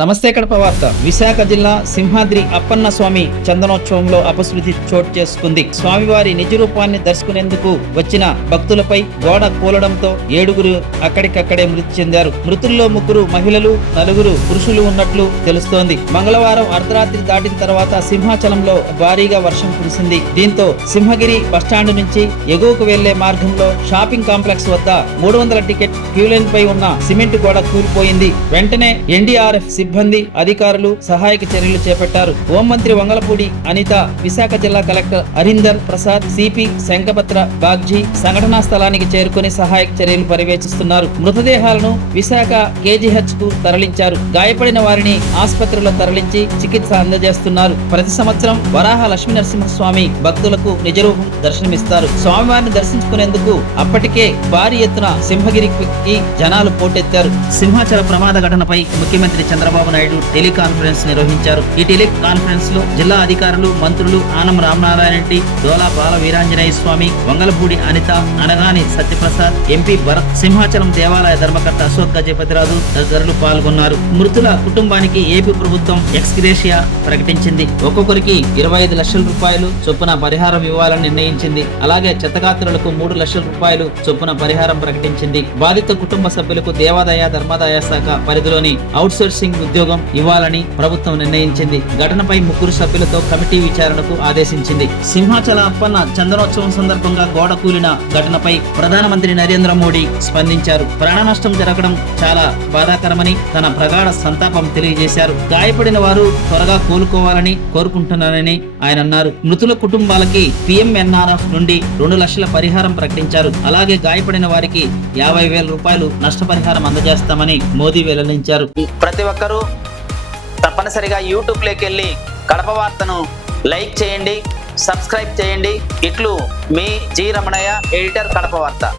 నమస్తే కడప వార్త. విశాఖ జిల్లా సింహాద్రి అప్పన్న స్వామి చందనోత్సవంలో అపశృతి చోటు చేసుకుంది. స్వామివారి నిజ రూపాన్ని దర్శకునేందుకు వచ్చిన భక్తులపై గోడ కూలడంతో 7గురు అక్కడికక్కడే మృతి చెందారు. మృతుల్లో 3 మహిళలు, 4 పురుషులు ఉన్నట్లు తెలుస్తోంది. మంగళవారం అర్ధరాత్రి దాటిన తర్వాత సింహాచలంలో భారీగా వర్షం కురిసింది. దీంతో సింహగిరి బస్టాండ్ నుంచి ఎగువకు వెళ్లే మార్గంలో షాపింగ్ కాంప్లెక్స్ వద్ద 300 టికెట్ క్యూలైన్ పై ఉన్న సిమెంట్ గోడ కూలిపోయింది. వెంటనే ఎన్డీఆర్ఎఫ్ సిబ్బంది, అధికారులు సహాయక చర్యలు చేపట్టారు. హోంమంత్రి వంగలపూడి అనిత, విశాఖ జిల్లా కలెక్టర్ హరీందర్ ప్రసాద్, సిపి శంఖపత్ర బాగ్జీ సంఘటనా స్థలానికి చేరుకుని సహాయక చర్యలు పర్యవేక్షిస్తున్నారు. మృతదేహాలను విశాఖ కేజీహెచ్ కు తరలించారు. గాయపడిన వారిని ఆసుపత్రిలో తరలించి చికిత్స అందజేస్తున్నారు. ప్రతి సంవత్సరం వరాహ లక్ష్మీ నరసింహస్వామి భక్తులకు నిజరూపం దర్శనమిస్తారు. స్వామివారిని దర్శించుకునేందుకు అప్పటికే భారీ ఎత్తున సింహగిరికి జనాలు పోటెత్తారు. సింహాచల ప్రమాద ఘటనపై ముఖ్యమంత్రి చంద్రబాబు నాయుడు టెలికాన్ఫరెన్స్ నిర్వహించారు. ఈ టెలికాన్ఫరెన్స్ లో జిల్లా అధికారులు, మంత్రులు ఆనం రామనారాయణ రెడ్డి, డోలా బాల వీరాంజనేయ స్వామి, వంగలపూడి అనిత, అనగాని సత్యప్రసాద్, ఎంపీ భరత్, సింహాచలం దేవాలయ ధర్మకర్త అశోక్ గజపతిరాజు తదితరులు పాల్గొన్నారు. మృతుల కుటుంబానికి ఏపీ ప్రభుత్వం ఎక్స్గ్రేషియా ప్రకటించింది. ఒక్కొక్కరికి 25 లక్షల రూపాయలు చొప్పున పరిహారం ఇవ్వాలని నిర్ణయించింది. అలాగే చెత్తగాత్రులకు 3 లక్షల రూపాయలు చొప్పున పరిహారం ప్రకటించింది. బాధిత కుటుంబ సభ్యులకు దేవాదాయ ధర్మాదాయ శాఖ పరిధిలోని అవుట్సోర్సింగ్ ఉద్యోగం ఇవ్వాలని ప్రభుత్వం నిర్ణయించింది. ఘటనపై 3 సభ్యులతో కమిటీ విచారణకు ఆదేశించింది. సింహాచల అప్పన్న చందనోత్సవం సందర్భంగా గోడ కూలిన ఘటనపై ప్రధానమంత్రి నరేంద్ర మోడీ స్పందించారు. ప్రాణ నష్టం జరగడం చాలా బాధాకరమని తన ప్రగాఢ సంతాపం తెలియజేశారు. గాయపడిన వారు త్వరగా కోలుకోవాలని కోరుకుంటున్నారని ఆయన అన్నారు. మృతుల కుటుంబాలకి PMNRF నుండి 2 లక్షల పరిహారం ప్రకటించారు. అలాగే గాయపడిన వారికి 50,000 రూపాయలు నష్టపరిహారం అందజేస్తామని మోదీ వెల్లడించారు. ప్రతి ఒక్కరూ తప్పనిసరిగా యూట్యూబ్ లోకి వెళ్ళి కడప వార్తను లైక్ చేయండి, సబ్స్క్రైబ్ చేయండి. ఇట్లు మీ జి రమణయ్య, ఎడిటర్, కడప వార్త.